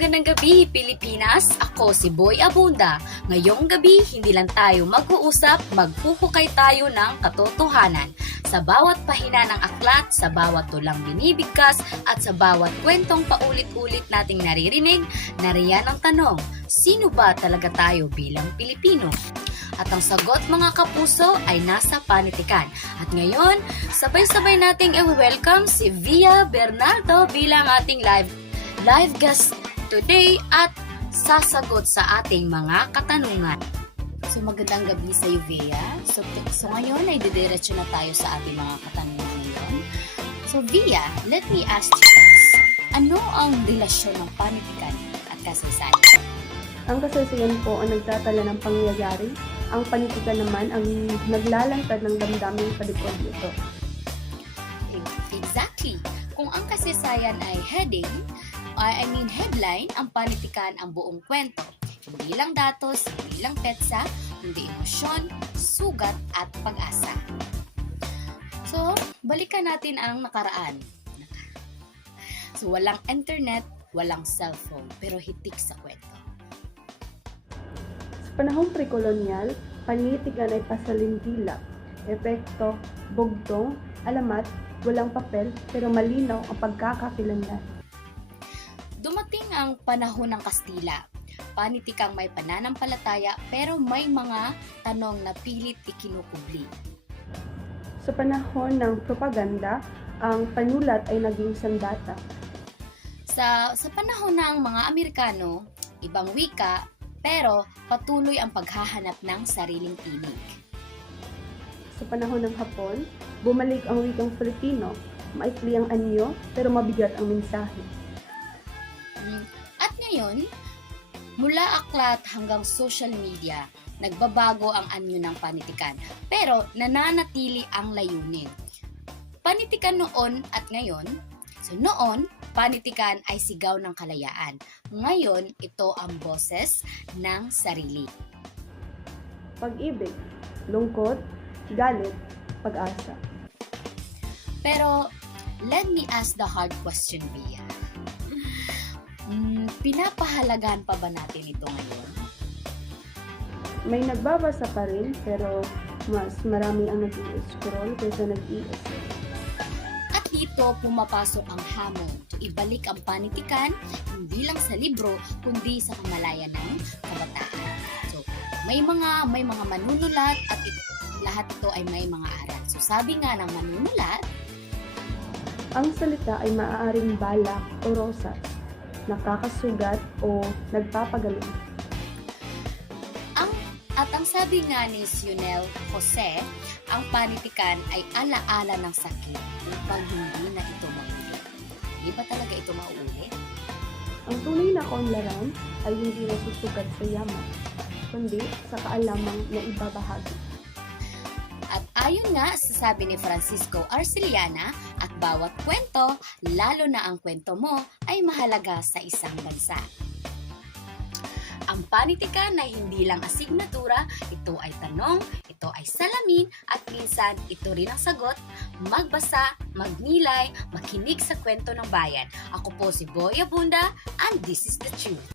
magandang gabi Pilipinas! Ako si Boy Abunda. Ngayong gabi, hindi lang tayo mag-uusap, maghuhukay tayo ng katotohanan. Sa bawat pahina ng aklat, sa bawat tulang binibigkas, at sa bawat kwentong paulit-ulit nating naririnig, nariyan ang tanong, sino ba talaga tayo bilang Pilipino? At ang sagot mga kapuso ay nasa panitikan. At ngayon, sabay-sabay nating i-welcome si Via Bernardo bilang ating live guest today at sasagot sa ating mga katanungan. So magandang gabi sa iyo, Via. So ngayon ay didiretso na tayo sa ating mga katanungan ngayon. So Via, let me ask you this. Ano ang relasyon ng panitikan at kasaysayan? Ang kasaysayan po ang nagtatala ng pangyayari, ang panitikan naman ang naglalantad ng damdaming palikod nito. Exactly. Kung ang kasaysayan ay headline, ang panitikan ang buong kwento. Hindi lang datos, hindi lang petsa, hindi emosyon, sugat at pag-asa. So, balikan natin ang nakaraan. So, walang internet, walang cellphone, pero hitik sa kwento. Sa panahong pre-kolonyal, panitikan ay pasalintila, epekto, bugtong, alamat, walang papel, pero malinaw ang pagkakakilanlan. Dumating ang panahon ng Kastila. Panitikang may pananampalataya pero may mga tanong na pilit ikinukubli. Sa panahon ng propaganda, ang panulat ay naging sandata. Sa panahon ng mga Amerikano, ibang wika, pero patuloy ang paghahanap ng sariling tinig. Sa panahon ng Hapon, bumalik ang wikang Filipino, maikli ang anyo pero mabigat ang mensahe. At ngayon, mula aklat hanggang social media, nagbabago ang anyo ng panitikan, pero nananatili ang layunin. Panitikan noon at ngayon, so noon, panitikan ay sigaw ng kalayaan. Ngayon, ito ang boses ng sarili. Pag-ibig, lungkot, galit, pag-asa. Pero, let me ask the hard question, Bia. Pinapahalagan pa ba natin ito ngayon? May nagbabasa pa rin pero mas marami ang nag-i-scroll kaysa nag-i-isip. At dito pumapasok ang hamon to ibalik ang panitikan hindi lang sa libro kundi sa kamalayan ng kabataan. So, may mga manunulat at lahat ito ay may mga aral. So, sabi nga ng manunulat, Ang salita ay maaaring balak o rosas, nakakasugat o nagpapagaling. Ang sabi nga ni Sionel Jose, ang panitikan ay alaala ng sakit upang hindi na ito maulit. Hindi ba talaga ito mauulit? Ang tunay na kaunlaran ay hindi nasusukat sa yaman, kundi sa kaalamang na ibabahagi. At ayon nga sa sabi ni Francisco Arceliana, at bawat kwento, lalo na ang kwento mo, ay mahalaga sa isang bansa. Ang panitikan na hindi lang asignatura, ito ay tanong, ito ay salamin, at minsan ito rin ang sagot, magbasa, magnilay, makinig sa kwento ng bayan. Ako po si Boy Abunda, and this is the truth.